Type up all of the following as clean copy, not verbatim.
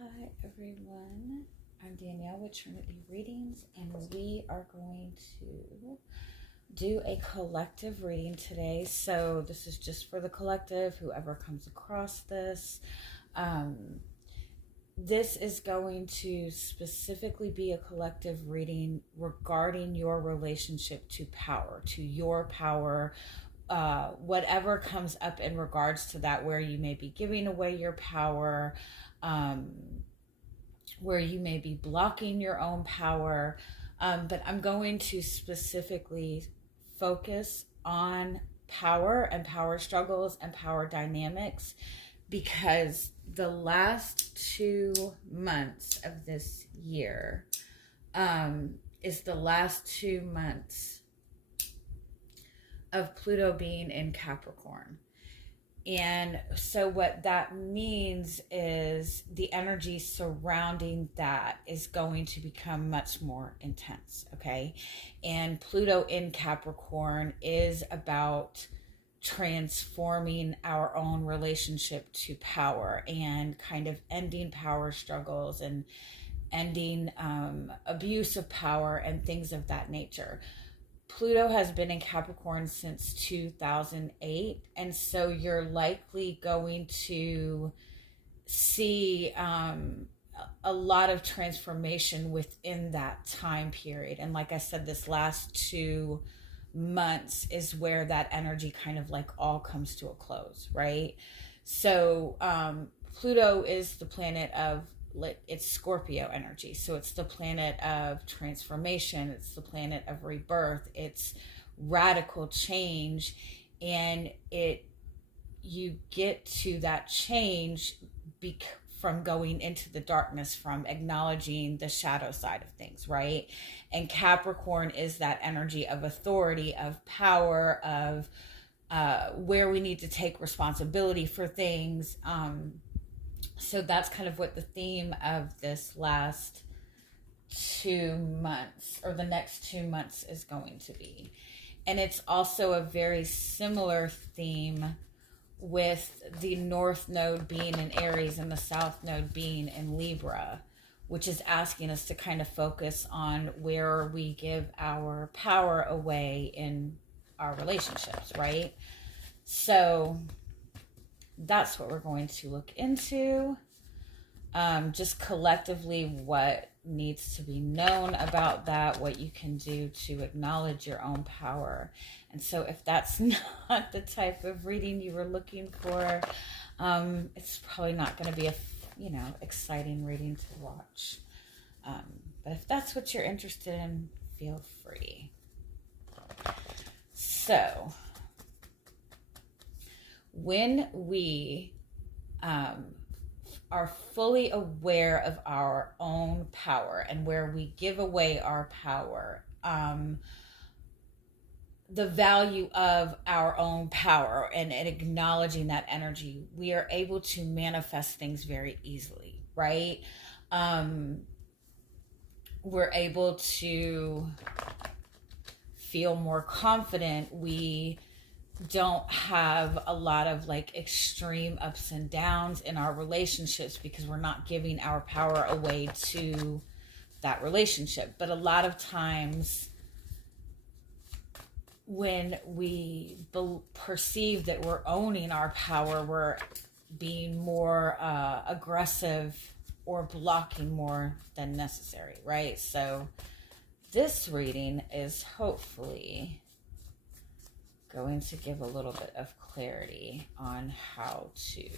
Hi everyone, I'm Danielle with Trinity Readings, and we are going to do a collective reading today. So this is just for the collective, whoever comes across this. This is going to specifically be a collective reading regarding your relationship to power, to your power, whatever comes up in regards to that, where you may be giving away your power, where you may be blocking your own power. But I'm going to specifically focus on power and power struggles and power dynamics, because the last 2 months of this year is the last 2 months of Pluto being in Capricorn. And so what that means is the energy surrounding that is going to become much more intense, okay? And Pluto in Capricorn is about transforming our own relationship to power and kind of ending power struggles and ending abuse of power and things of that nature. Pluto has been in Capricorn since 2008, and so you're likely going to see a lot of transformation within that time period. And like I said, this last 2 months is where that energy kind of like all comes to a close, right? So Pluto is the planet of, it's Scorpio energy, so it's the planet of transformation, it's the planet of rebirth, it's radical change, and you get to that change from going into the darkness, from acknowledging the shadow side of things, right? And Capricorn is that energy of authority, of power, of where we need to take responsibility for things. So that's kind of what the theme of this last 2 months, or the next 2 months, is going to be. And it's also a very similar theme with the North Node being in Aries and the South Node being in Libra, which is asking us to kind of focus on where we give our power away in our relationships, right? So that's what we're going to look into. Just collectively, what needs to be known about that, what you can do to acknowledge your own power. And so if that's not the type of reading you were looking for, it's probably not going to be a exciting reading to watch. But if that's what you're interested in, feel free. So when we are fully aware of our own power and where we give away our power, the value of our own power, and acknowledging that energy, we are able to manifest things very easily, right? We're able to feel more confident. We don't have a lot of like extreme ups and downs in our relationships because we're not giving our power away to that relationship. But a lot of times when we perceive that we're owning our power, we're being more aggressive or blocking more than necessary, right? So this reading is hopefully going to give a little bit of clarity on how to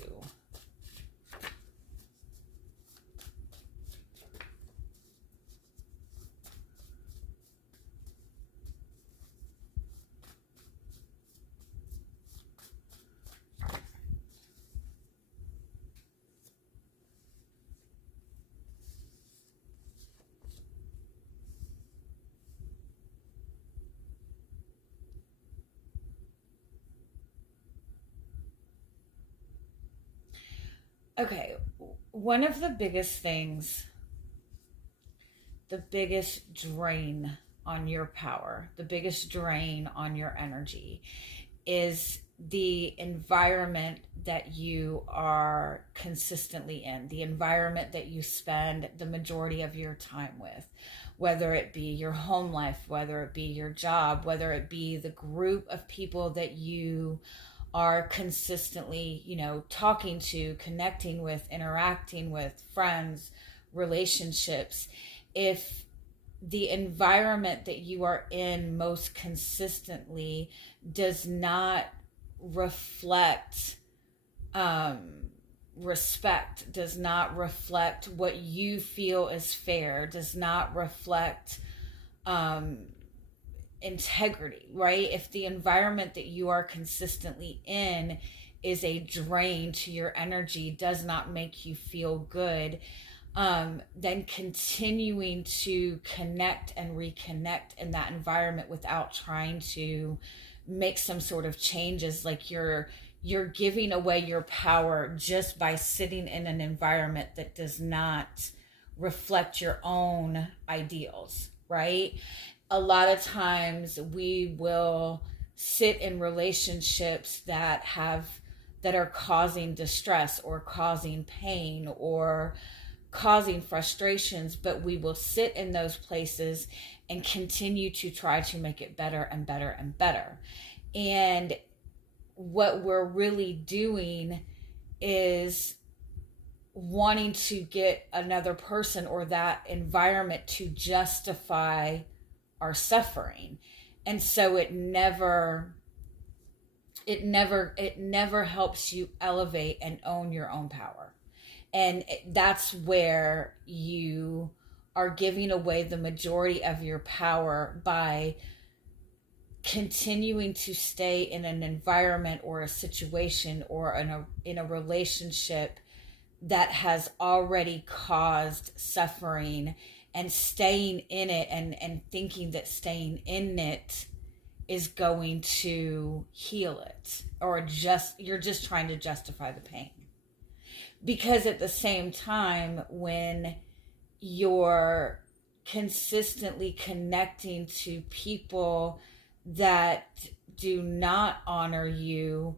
Okay, one of the biggest things, the biggest drain on your power, the biggest drain on your energy is the environment that you are consistently in, the environment that you spend the majority of your time with, whether it be your home life, whether it be your job, whether it be the group of people that you are consistently, talking to, connecting with, interacting with, friends, relationships. If the environment that you are in most consistently does not reflect respect, does not reflect what you feel is fair, does not reflect integrity, right? If the environment that you are consistently in is a drain to your energy, does not make you feel good, then continuing to connect and reconnect in that environment without trying to make some sort of changes, like you're giving away your power just by sitting in an environment that does not reflect your own ideals, right? A lot of times we will sit in relationships that are causing distress or causing pain or causing frustrations, but we will sit in those places and continue to try to make it better and better and better. And what we're really doing is wanting to get another person or that environment to justify our suffering. And so it never helps you elevate and own your own power. And that's where you are giving away the majority of your power by continuing to stay in an environment or a situation or in a relationship that has already caused suffering, and staying in it and thinking that staying in it is going to heal it, or you're just trying to justify the pain. Because at the same time, when you're consistently connecting to people that do not honor you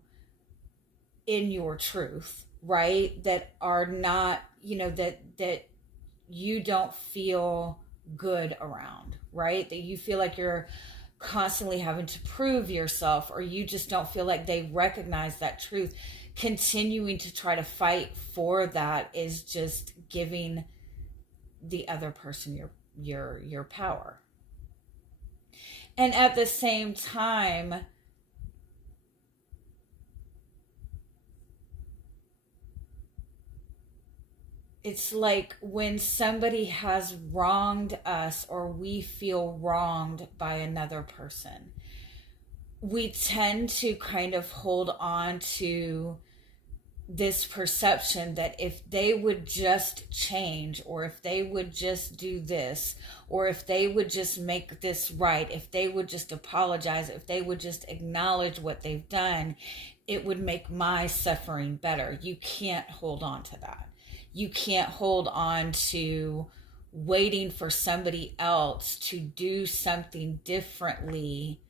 in your truth, right? That are not, that you don't feel good around, right? That you feel like you're constantly having to prove yourself, or you just don't feel like they recognize that truth. Continuing to try to fight for that is just giving the other person your power. And at the same time, it's like when somebody has wronged us or we feel wronged by another person, we tend to kind of hold on to this perception that if they would just change, or if they would just do this, or if they would just make this right, if they would just apologize, if they would just acknowledge what they've done, it would make my suffering better. You can't hold on to that. You can't hold on to waiting for somebody else to do something differently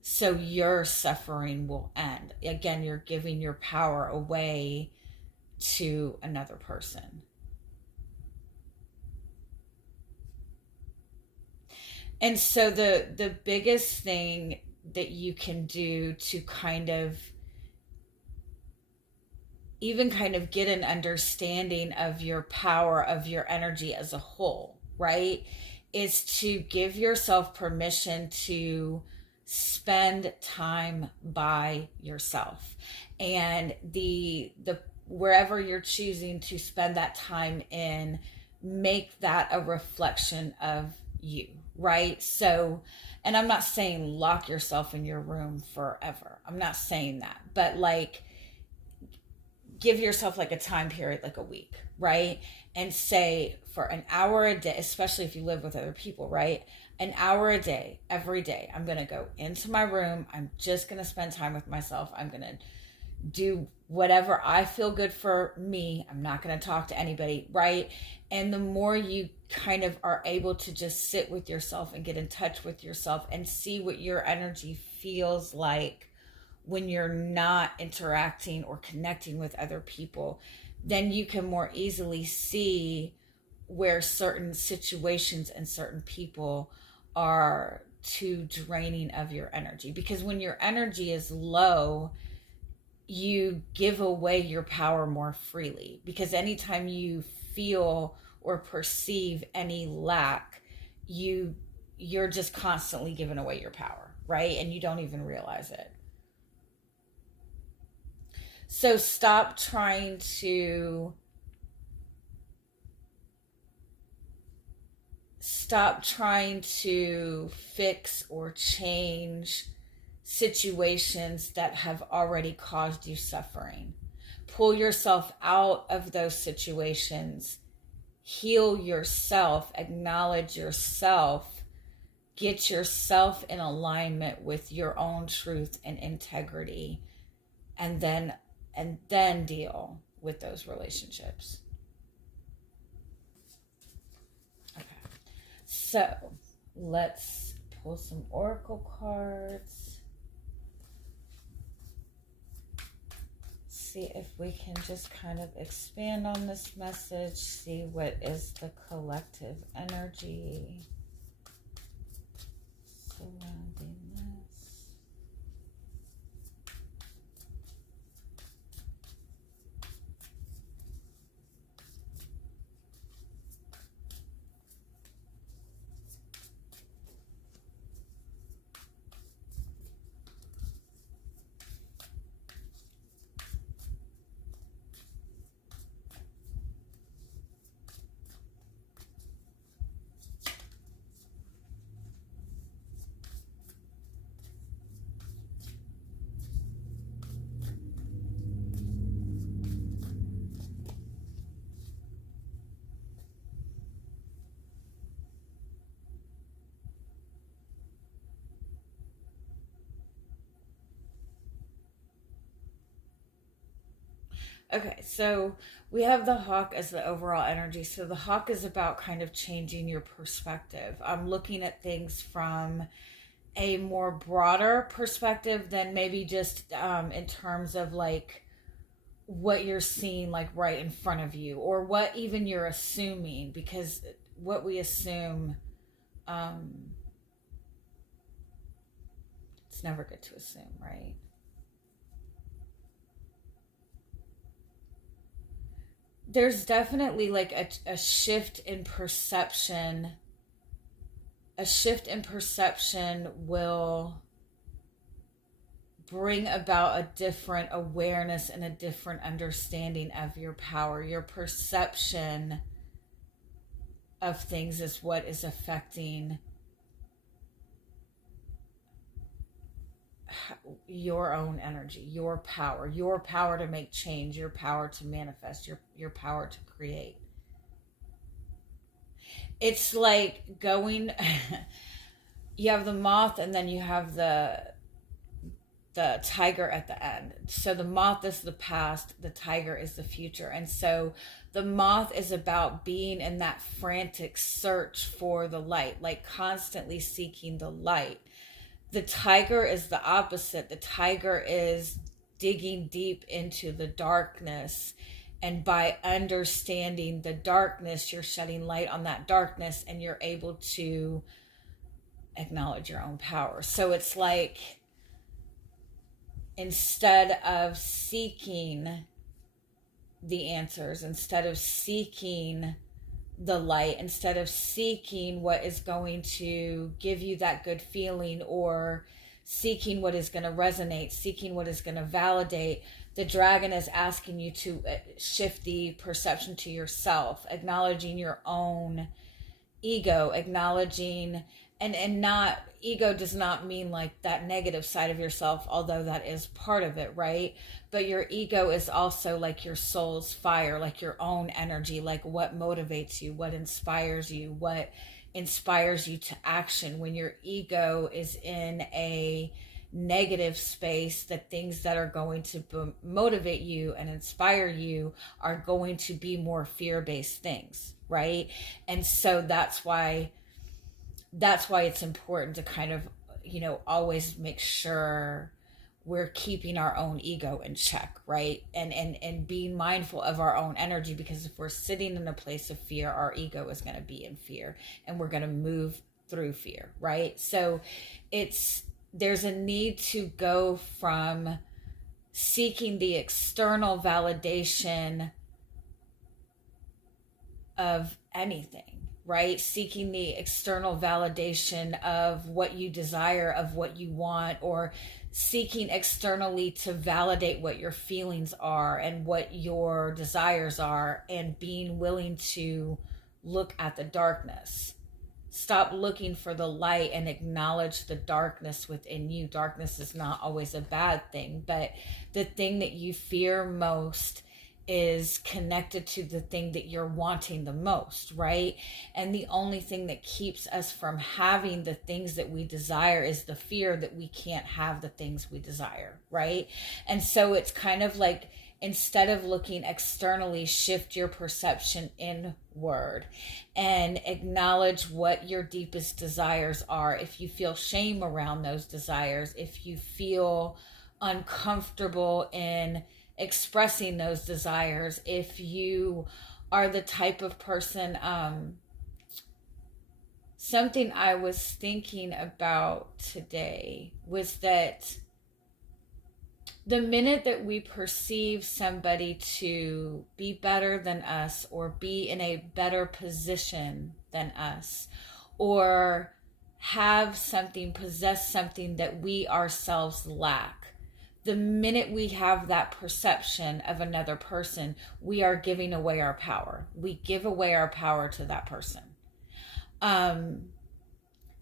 so your suffering will end. Again, you're giving your power away to another person. And so the biggest thing that you can do to kind of get an understanding of your power, of your energy as a whole, right, is to give yourself permission to spend time by yourself. And the wherever you're choosing to spend that time in, make that a reflection of you, right? So, and I'm not saying lock yourself in your room forever. I'm not saying that, but like, give yourself like a time period, like a week, right? And say for an hour a day, especially if you live with other people, right? An hour a day, every day, I'm going to go into my room. I'm just going to spend time with myself. I'm going to do whatever I feel good for me. I'm not going to talk to anybody, right? And the more you kind of are able to just sit with yourself and get in touch with yourself and see what your energy feels like when you're not interacting or connecting with other people, then you can more easily see where certain situations and certain people are too draining of your energy. Because when your energy is low, you give away your power more freely. Because anytime you feel or perceive any lack, you're just constantly giving away your power, right? And you don't even realize it. So stop trying to fix or change situations that have already caused you suffering. Pull yourself out of those situations. Heal yourself, acknowledge yourself, get yourself in alignment with your own truth and integrity, and then deal with those relationships. Okay. So, let's pull some oracle cards. See if we can just kind of expand on this message, see what is the collective energy surrounding this. Okay, so we have the hawk as the overall energy. So the hawk is about kind of changing your perspective. I'm looking at things from a more broader perspective than maybe just in terms of like what you're seeing like right in front of you, or what even you're assuming, because what we assume, it's never good to assume, right? There's definitely like a shift in perception. A shift in perception will bring about a different awareness and a different understanding of your power. Your perception of things is what is affecting your own energy, your power to make change, your power to manifest, your power to create. It's like going you have the moth and then you have the tiger at the end. So the moth is the past, the tiger is the future. And so the moth is about being in that frantic search for the light, like constantly seeking the light. The tiger is the opposite. The tiger is digging deep into the darkness. And by understanding the darkness, you're shedding light on that darkness and you're able to acknowledge your own power. So it's like, instead of seeking the answers, instead of seeking the light, instead of seeking what is going to give you that good feeling, or seeking what is going to resonate, seeking what is going to validate, the dragon is asking you to shift the perception to yourself, acknowledging your own ego, acknowledging, and not, ego does not mean like that negative side of yourself, although that is part of it, right? But your ego is also like your soul's fire, like your own energy, like what motivates you, what inspires you, what inspires you to action. When your ego is in a negative space, the things that are going to motivate you and inspire you are going to be more fear-based things, right? And so that's why it's important to kind of, always make sure we're keeping our own ego in check, right? And being mindful of our own energy, because if we're sitting in a place of fear, our ego is going to be in fear and we're going to move through fear, right? So there's a need to go from seeking the external validation of anything, right? Seeking the external validation of what you desire, of what you want, or seeking externally to validate what your feelings are and what your desires are, and being willing to look at the darkness. Stop looking for the light and acknowledge the darkness within you. Darkness is not always a bad thing, but the thing that you fear most is connected to the thing that you're wanting the most, right? And the only thing that keeps us from having the things that we desire is the fear that we can't have the things we desire, right? And so it's kind of like, instead of looking externally, shift your perception inward and acknowledge what your deepest desires are. If you feel shame around those desires, if you feel uncomfortable in expressing those desires, if you are the type of person, something I was thinking about today was that the minute that we perceive somebody to be better than us, or be in a better position than us, or have something, possess something that we ourselves lack, the minute we have that perception of another person, we are giving away our power. We give away our power to that person.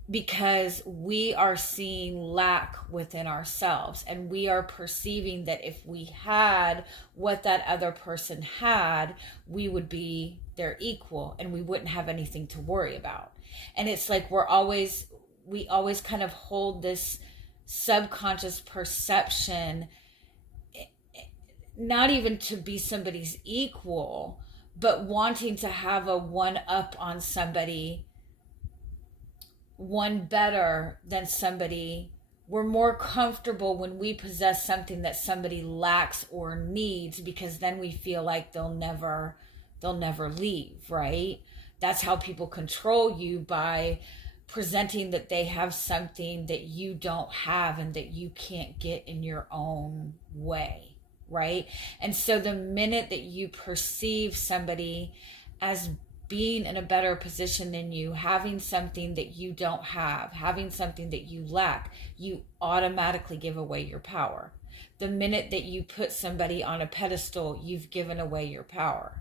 Because we are seeing lack within ourselves, and we are perceiving that if we had what that other person had, we would be their equal and we wouldn't have anything to worry about. And it's like we always kind of hold this subconscious perception, not even to be somebody's equal, but wanting to have a one up on somebody, one better than somebody. We're more comfortable when we possess something that somebody lacks or needs, because then we feel like they'll never leave, right? That's how people control you, by presenting that they have something that you don't have and that you can't get in your own way, right? And so the minute that you perceive somebody as being in a better position than you, having something that you don't have, having something that you lack, you automatically give away your power. The minute that you put somebody on a pedestal, you've given away your power.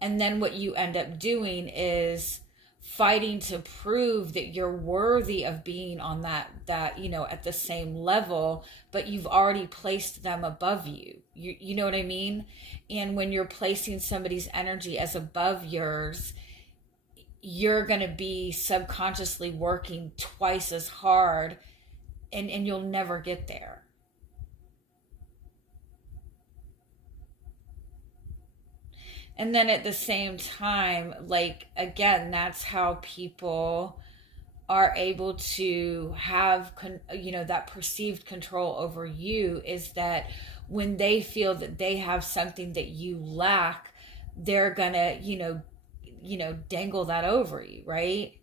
And then what you end up doing is fighting to prove that you're worthy of being on that at the same level, but you've already placed them above you. You know what I mean? And when you're placing somebody's energy as above yours, you're going to be subconsciously working twice as hard, and you'll never get there. And then at the same time, like, again, that's how people are able to have, that perceived control over you, is that when they feel that they have something that you lack, they're gonna, dangle that over you, right?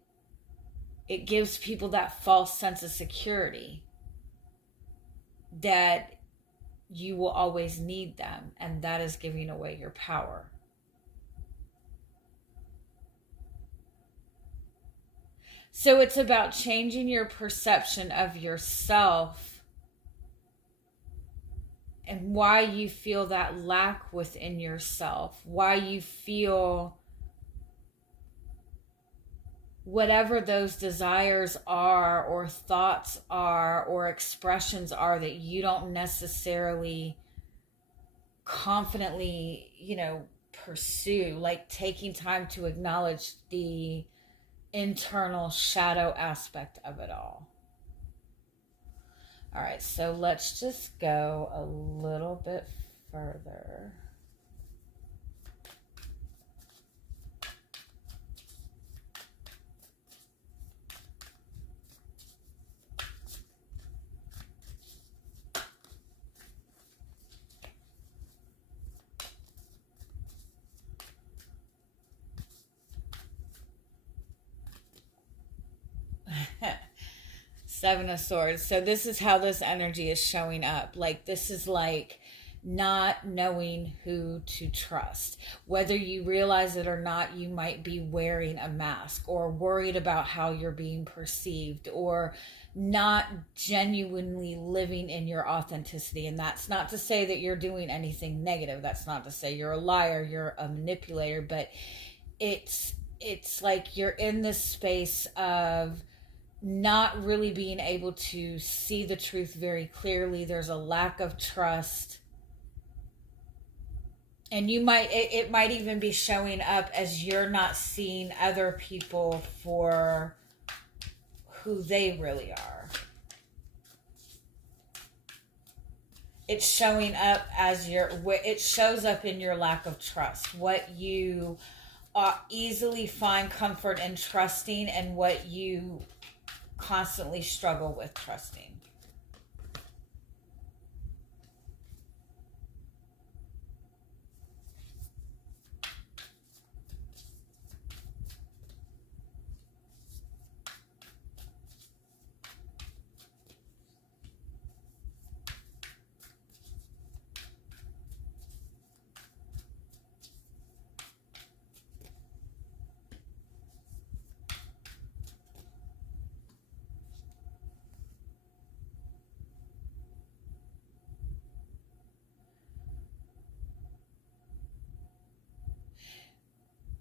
It gives people that false sense of security that you will always need them, and that is giving away your power. So it's about changing your perception of yourself and why you feel that lack within yourself, why you feel whatever those desires are, or thoughts are, or expressions are that you don't necessarily confidently, pursue, like taking time to acknowledge the internal shadow aspect of it all. All right, so let's just go a little bit further. Seven of Swords. So this is how this energy is showing up. Like, this is like not knowing who to trust. Whether you realize it or not, you might be wearing a mask or worried about how you're being perceived, or not genuinely living in your authenticity. And that's not to say that you're doing anything negative. That's not to say you're a liar, you're a manipulator, but it's like you're in this space of not really being able to see the truth very clearly. There's a lack of trust. And it might even be showing up as you're not seeing other people for who they really are. It's showing up as it shows up in your lack of trust. What you easily find comfort in trusting, and what you constantly struggle with trusting.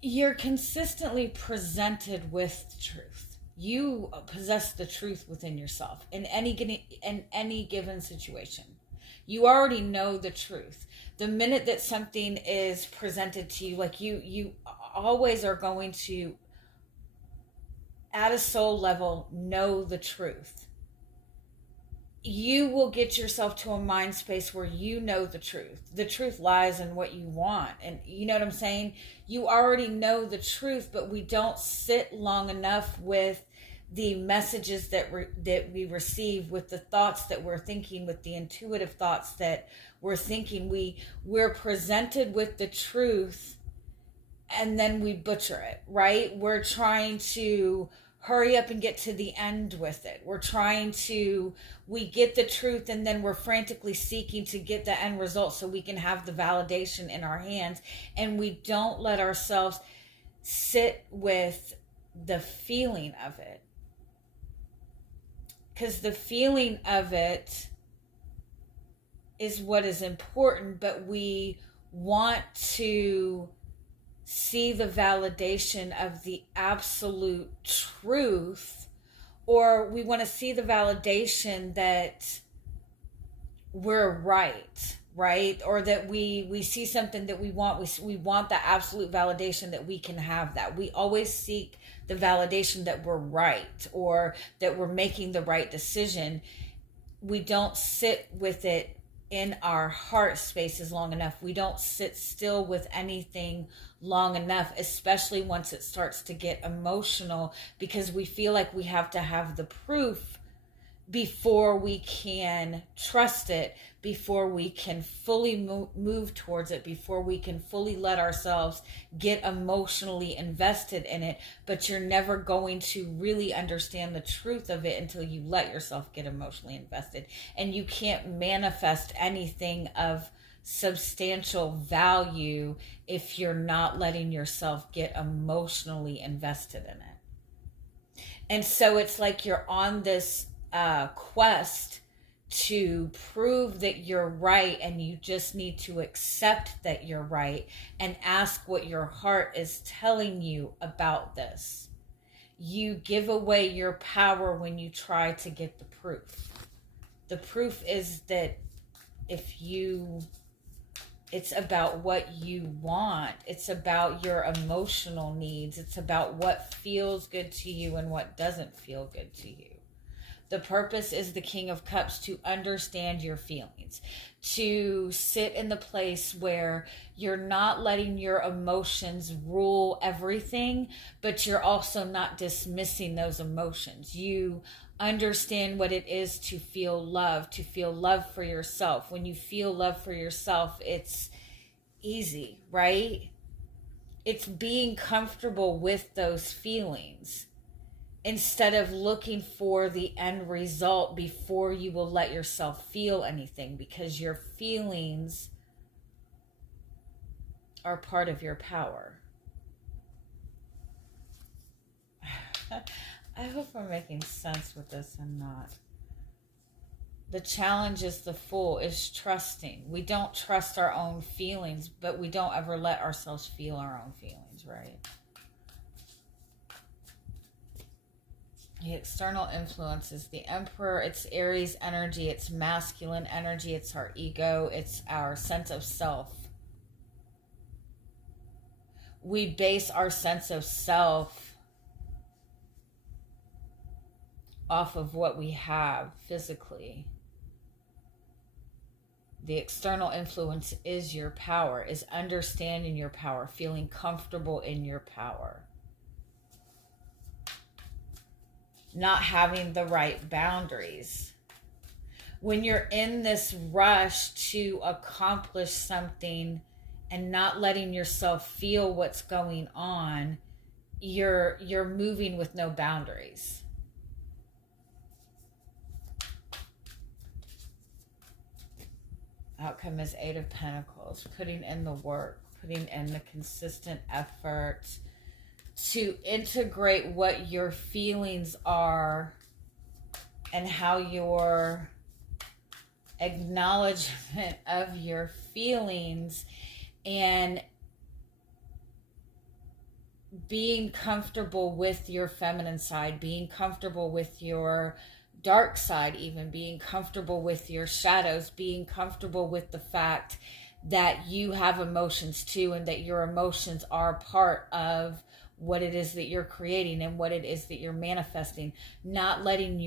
You're consistently presented with truth. You possess the truth within yourself in any given situation. You already know the truth. The minute that something is presented to you, like you always are going to, at a soul level, know the truth. You will get yourself to a mind space where you know the truth. The truth lies in what you want. And you know what I'm saying? You already know the truth, but we don't sit long enough with the messages that we receive, with the thoughts that we're thinking, with the intuitive thoughts that we're thinking. We're presented with the truth, and then we butcher it, right? We're trying to hurry up and get to the end with it. We get the truth, and then we're frantically seeking to get the end result so we can have the validation in our hands. And we don't let ourselves sit with the feeling of it. Because the feeling of it is what is important, but we want to see the validation of the absolute truth, or we want to see the validation that we're right, or that we see something that we want. We want the absolute validation that we can have that. We always seek the validation that we're right, or that we're making the right decision. We don't sit with it in our heart spaces long enough. We don't sit still with anything long enough, especially once it starts to get emotional, because we feel like we have to have the proof before we can trust it, before we can fully move towards it, before we can fully let ourselves get emotionally invested in it. But you're never going to really understand the truth of it until you let yourself get emotionally invested. And you can't manifest anything of substantial value if you're not letting yourself get emotionally invested in it. And so it's like you're on this quest to prove that you're right, and you just need to accept that you're right and ask what your heart is telling you about this. You give away your power when you try to get the proof. The proof is that it's about what you want. It's about your emotional needs. It's about what feels good to you and what doesn't feel good to you. The purpose is the King of Cups, to understand your feelings, to sit in the place where you're not letting your emotions rule everything, but you're also not dismissing those emotions. You understand what it is to feel love for yourself. When you feel love for yourself, it's easy, right? It's being comfortable with those feelings. instead of looking for the end result before you will let yourself feel anything, because your feelings are part of your power. I hope I'm making sense with this and not. The challenge is the fool is trusting. We don't trust our own feelings, but we don't ever let ourselves feel our own feelings, right? The external influence is the Emperor. It's Aries energy. It's masculine energy. It's our ego. It's our sense of self. We base our sense of self off of what we have physically. The external influence is your power, is understanding your power, feeling comfortable in your power. Not having the right boundaries. When you're in this rush to accomplish something and not letting yourself feel what's going on, you're moving with no boundaries. Outcome is 8 of Pentacles, putting in the work, putting in the consistent effort to integrate what your feelings are and how your acknowledgement of your feelings and being comfortable with your feminine side, being comfortable with your dark side, even being comfortable with your shadows, being comfortable with the fact that you have emotions too, and that your emotions are part of what it is that you're creating and what it is that you're manifesting. Not letting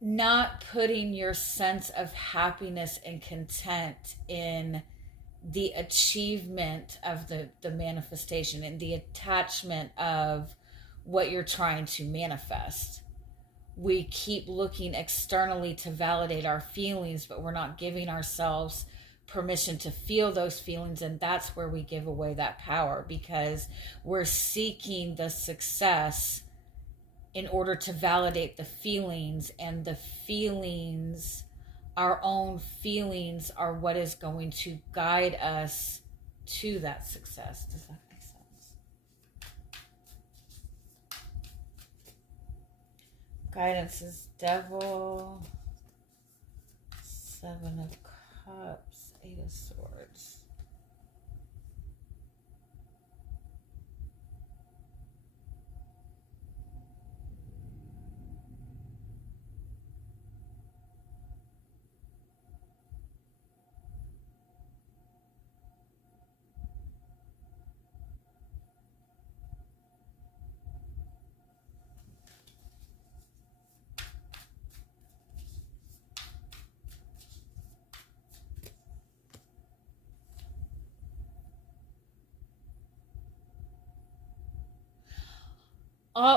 not putting your sense of happiness and content in the achievement of the manifestation and the attachment of what you're trying to manifest. We keep looking externally to validate our feelings, but we're not giving ourselves permission to feel those feelings, and that's where we give away that power, because we're seeking the success in order to validate the feelings, and the feelings, our own feelings, are what is going to guide us to that success. Does that make sense? Guidance is Devil, 7 of Cups, 8 of Swords.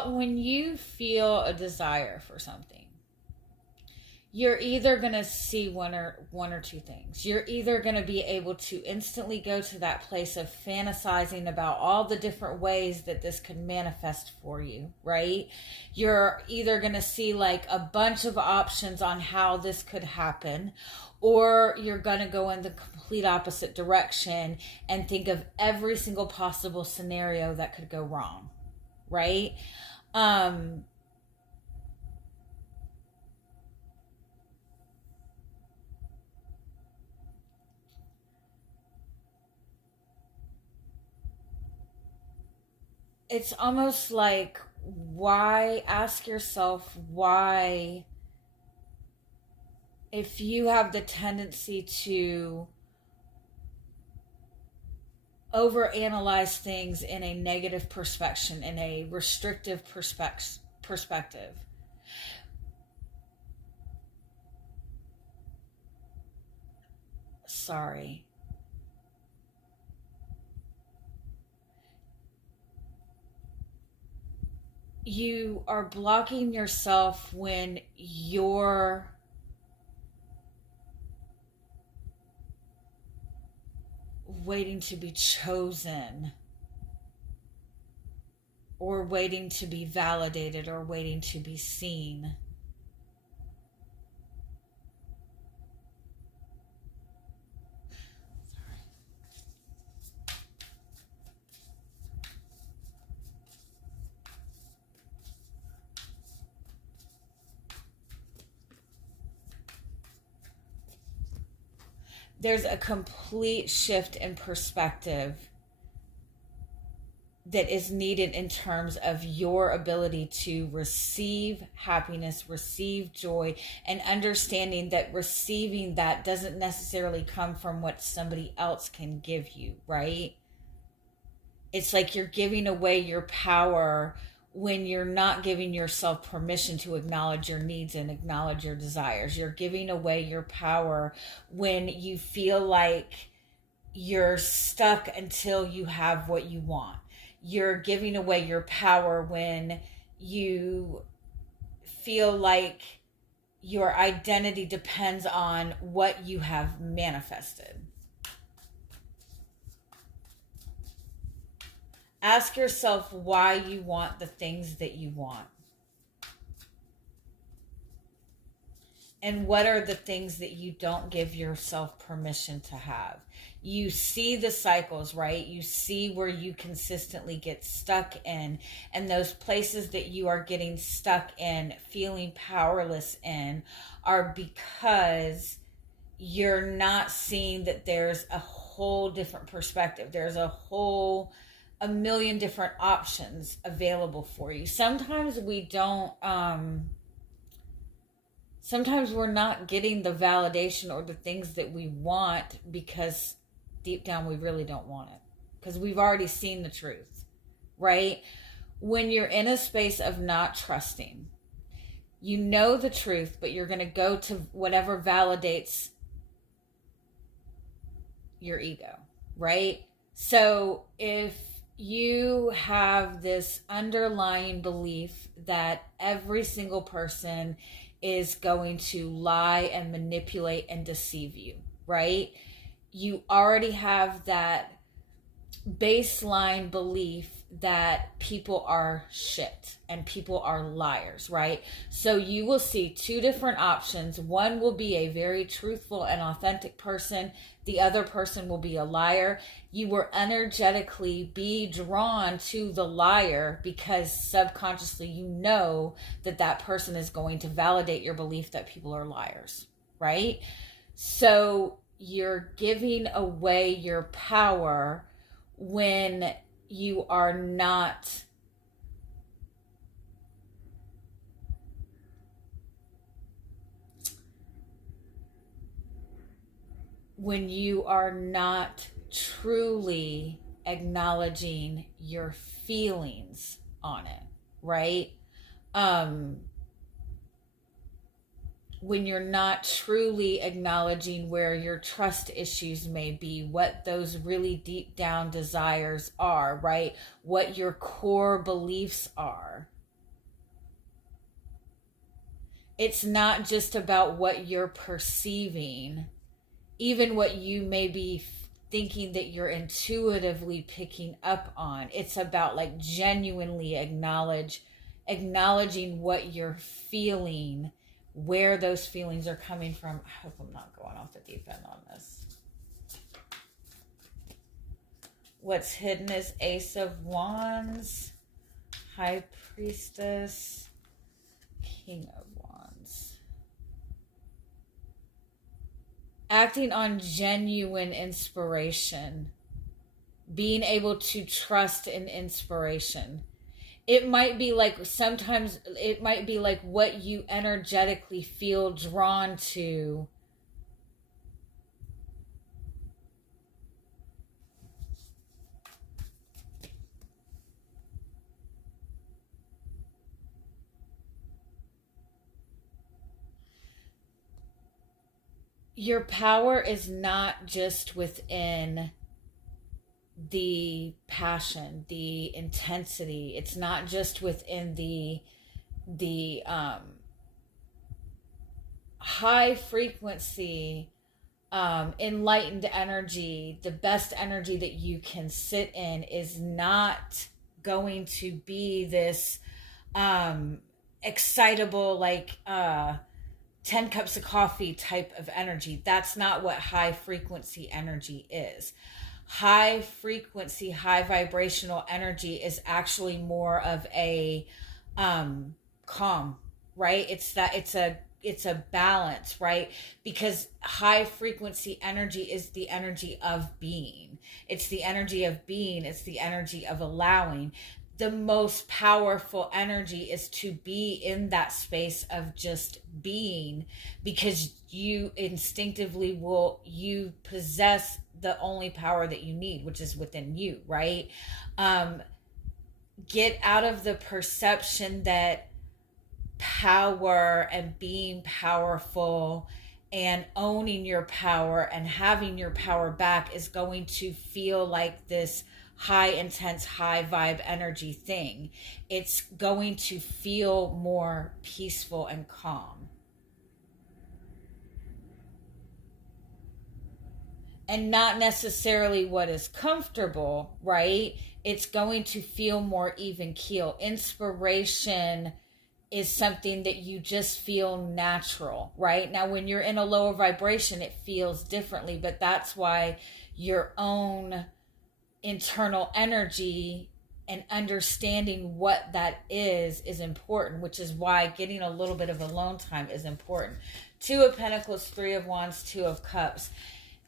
When you feel a desire for something, you're either going to see one or two things. You're either going to be able to instantly go to that place of fantasizing about all the different ways that this could manifest for you, right? You're either going to see like a bunch of options on how this could happen, or you're going to go in the complete opposite direction and think of every single possible scenario that could go wrong, right? It's almost like, why, ask yourself why, if you have the tendency to overanalyze things in a negative perspective, in a restrictive perspective. Sorry. You are blocking yourself when you're waiting to be chosen or waiting to be validated or waiting to be seen. There's a complete shift in perspective that is needed in terms of your ability to receive happiness, receive joy, and understanding that receiving that doesn't necessarily come from what somebody else can give you, right? It's like you're giving away your power when you're not giving yourself permission to acknowledge your needs and acknowledge your desires. You're giving away your power when you feel like you're stuck until you have what you want. You're giving away your power when you feel like your identity depends on what you have manifested. Ask yourself why you want the things that you want. And what are the things that you don't give yourself permission to have? You see the cycles, right? You see where you consistently get stuck in, and those places that you are getting stuck in, feeling powerless in, are because you're not seeing that there's a whole different perspective. There's a million different options available for you. Sometimes we don't, sometimes we're not getting the validation or the things that we want because deep down we really don't want it, because we've already seen the truth, right? When you're in a space of not trusting, you know the truth, but you're going to go to whatever validates your ego, right? So if you have this underlying belief that every single person is going to lie and manipulate and deceive you, right? You already have that baseline belief that people are shit and people are liars, right? So you will see two different options. One will be a very truthful and authentic person. The other person will be a liar. You will energetically be drawn to the liar because subconsciously you know that that person is going to validate your belief that people are liars, right? So you're giving away your power when you are not truly acknowledging your feelings on it, right? When you're not truly acknowledging where your trust issues may be, what those really deep down desires are, right? What your core beliefs are. It's not just about what you're perceiving, even what you may be thinking that you're intuitively picking up on. It's about like genuinely acknowledging what you're feeling, where those feelings are coming from. I hope I'm not going off the deep end on this. What's hidden is Ace of Wands, High Priestess, King of Wands. Acting on genuine inspiration, being able to trust in inspiration. It might be like, sometimes it might be like what you energetically feel drawn to. Your power is not just within the passion, the intensity. It's not just within the high frequency, enlightened energy. The best energy that you can sit in is not going to be this excitable, like 10 cups of coffee type of energy. That's not what high frequency energy is. High frequency, high vibrational energy is actually more of a calm, right? It's a balance, right? Because high frequency energy is the energy of being. It's the energy of being. It's the energy of allowing. The most powerful energy is to be in that space of just being, because you instinctively you possess the only power that you need, which is within you, right? Get out of the perception that power and being powerful and owning your power and having your power back is going to feel like this high intense, high vibe energy thing. It's going to feel more peaceful and calm. And not necessarily what is comfortable, right? It's going to feel more even keel. Inspiration is something that you just feel natural, right? Now, when you're in a lower vibration, it feels differently, but that's why your own internal energy and understanding what that is important, which is why getting a little bit of alone time is important. 2 of Pentacles, 3 of Wands, 2 of Cups.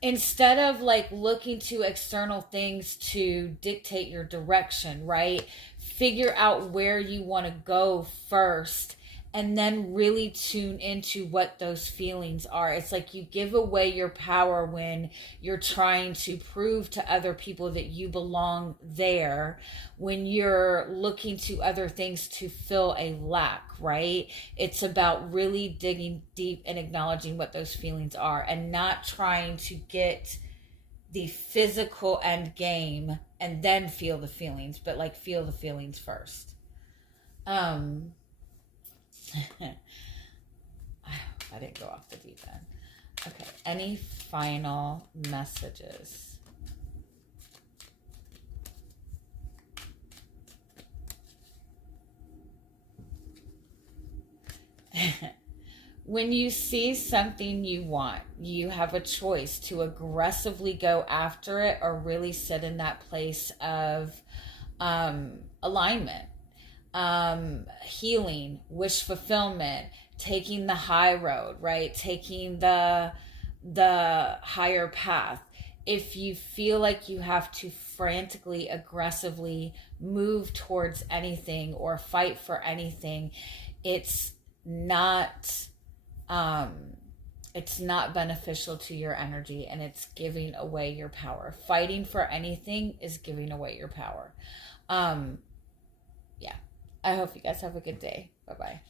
Instead of like looking to external things to dictate your direction, right? Figure out where you want to go first, and then really tune into what those feelings are. It's like you give away your power when you're trying to prove to other people that you belong there, when you're looking to other things to fill a lack, right? It's about really digging deep and acknowledging what those feelings are, and not trying to get the physical end game and then feel the feelings, but like feel the feelings first. I didn't go off the deep end. Okay, any final messages? When you see something you want, you have a choice to aggressively go after it or really sit in that place of alignment, healing, wish fulfillment, taking the high road, right? Taking the higher path. If you feel like you have to frantically, aggressively move towards anything or fight for anything, it's not beneficial to your energy, and it's giving away your power. Fighting for anything is giving away your power. Yeah. I hope you guys have a good day. Bye-bye.